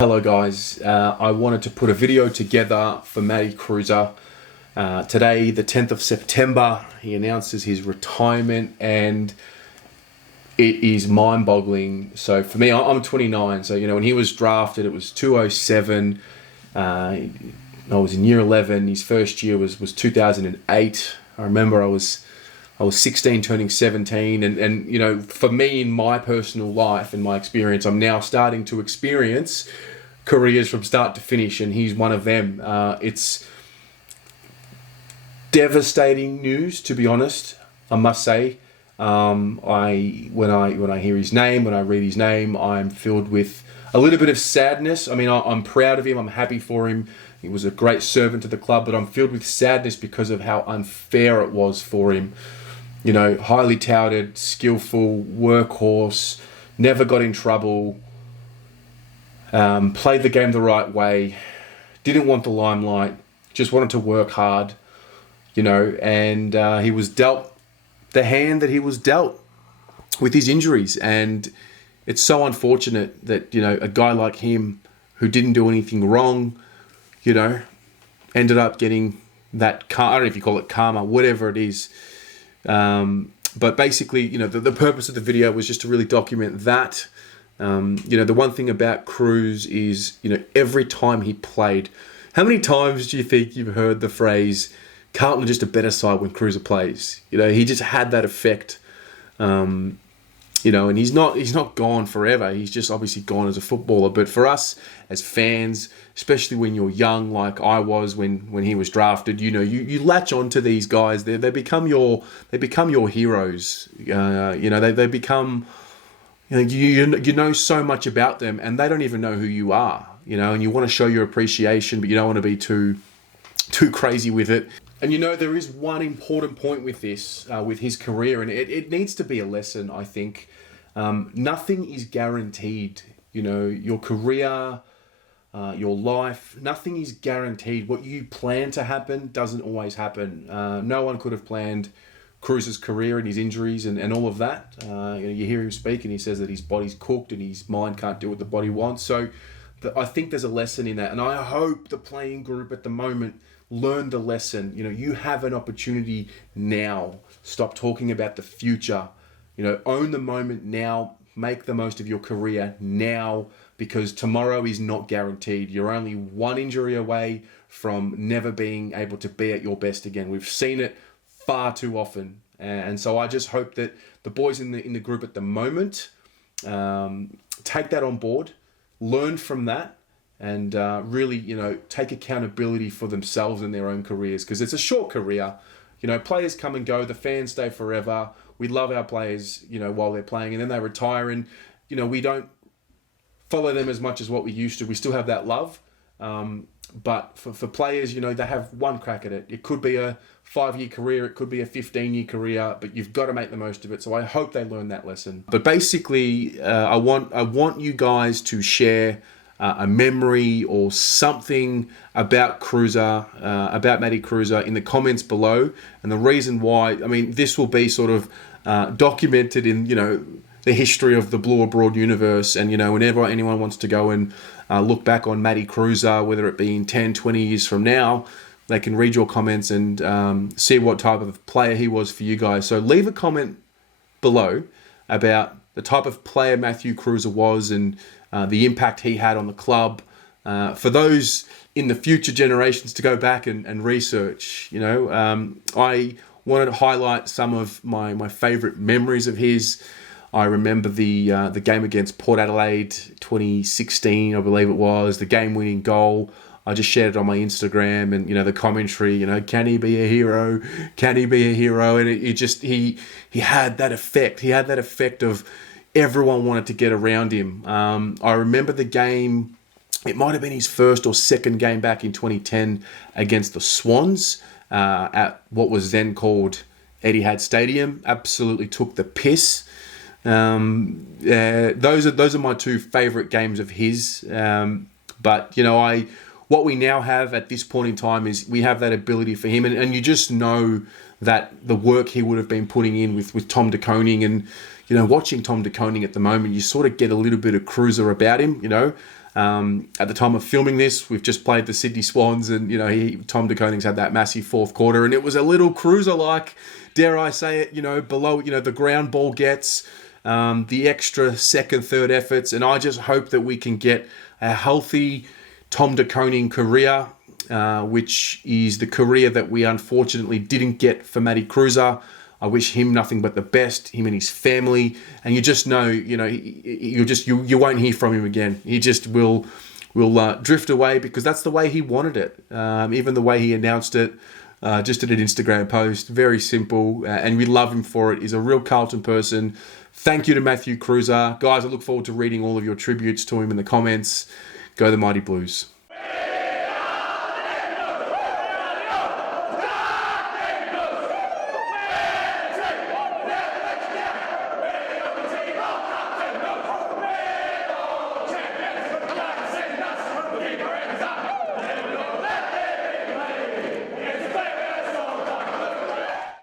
Hello guys, I wanted to put a video together for Matthew Kreuzer. Today, the 10th of September, he announces his retirement and it is mind-boggling. So for me, I'm 29, so when he was drafted, it was 2007. I was in year 11. His first year was 2008. I remember I was 16 turning 17 and for me in my personal life and my experience, I'm now starting to experience careers from start to finish, and he's one of them. It's devastating news, to be honest, I must say. When I hear his name, when I read his name, I'm filled with a little bit of sadness. I mean, I'm proud of him, I'm happy for him. He was a great servant to the club, but I'm filled with sadness because of how unfair it was for him. Highly touted, skillful, workhorse, never got in trouble, played the game the right way, didn't want the limelight, just wanted to work hard, and he was dealt the hand that he was dealt with his injuries. And it's so unfortunate that, a guy like him who didn't do anything wrong, ended up getting that, I don't know if you call it karma, whatever it is. But basically, the purpose of the video was just to really document that. The one thing about Kreuze is, every time he played, how many times do you think you've heard the phrase, Carlton are just a better side when Kreuze plays? He just had that effect. And he's not gone forever. He's just obviously gone as a footballer. But for us as fans, especially when you're young, like I was when he was drafted, you latch on to these guys. They become your heroes. They become, you know so much about them, and they don't even know who you are. And you want to show your appreciation, but you don't want to be too crazy with it. And there is one important point with this, with his career, and it needs to be a lesson, I think. Nothing is guaranteed. Your career, your life, nothing is guaranteed. What you plan to happen doesn't always happen. No one could have planned Kreuze's career and his injuries and all of that. You hear him speak and he says that his body's cooked and his mind can't do what the body wants. So I think there's a lesson in that. And I hope the playing group at the moment learn the lesson. You have an opportunity now. Stop talking about the future. Own the moment now. Make the most of your career now, because tomorrow is not guaranteed. You're only one injury away from never being able to be at your best again. We've seen it far too often. And so I just hope that the boys in the group at the moment take that on board, learn from that, and really, take accountability for themselves and their own careers, because it's a short career. Players come and go, the fans stay forever. We love our players, while they're playing, and then they retire, and, we don't follow them as much as what we used to. We still have that love. But for players, they have one crack at it. It could be a 5-year career, it could be a 15-year career, but you've got to make the most of it. So I hope they learn that lesson. But basically, I want you guys to share a memory or something about Kreuzer, about Matthew Kreuzer in the comments below. And the reason why, this will be sort of documented in, the history of the Blue Abroad universe. And, whenever anyone wants to go and look back on Matthew Kreuzer, whether it be in 10, 20 years from now, they can read your comments and see what type of player he was for you guys. So leave a comment below about the type of player Matthew Kreuzer was and the impact he had on the club, for those in the future generations to go back and research. I wanted to highlight some of my favourite memories of his. I remember the game against Port Adelaide 2016, I believe it was, the game-winning goal. I just shared it on my Instagram, and the commentary, can he be a hero? Can he be a hero? And he had that effect. He had that effect of everyone wanted to get around him. I remember the game, it might have been his first or second game back in 2010 against the Swans at what was then called Etihad Stadium. Absolutely took the piss. Those are my two favourite games of his. But what we now have at this point in time is we have that ability for him, and you just know that the work he would have been putting in with Tom de Koning, and watching Tom de Koning at the moment, you sort of get a little bit of Kreuzer about him. At the time of filming this, we've just played the Sydney Swans, and Tom De Koning's had that massive fourth quarter, and it was a little Kreuzer-like, dare I say it, below the ground ball gets, the extra second, third efforts, and I just hope that we can get a healthy Tom De Koning career, which is the career that we unfortunately didn't get for Matty Kreuzer. I wish him nothing but the best, him and his family. And you just know, you won't hear from him again. He just will drift away, because that's the way he wanted it. Even the way he announced it, just did an Instagram post, very simple, and we love him for it. He's a real Carlton person. Thank you to Matthew Kreuzer. Guys, I look forward to reading all of your tributes to him in the comments. Go the Mighty Blues.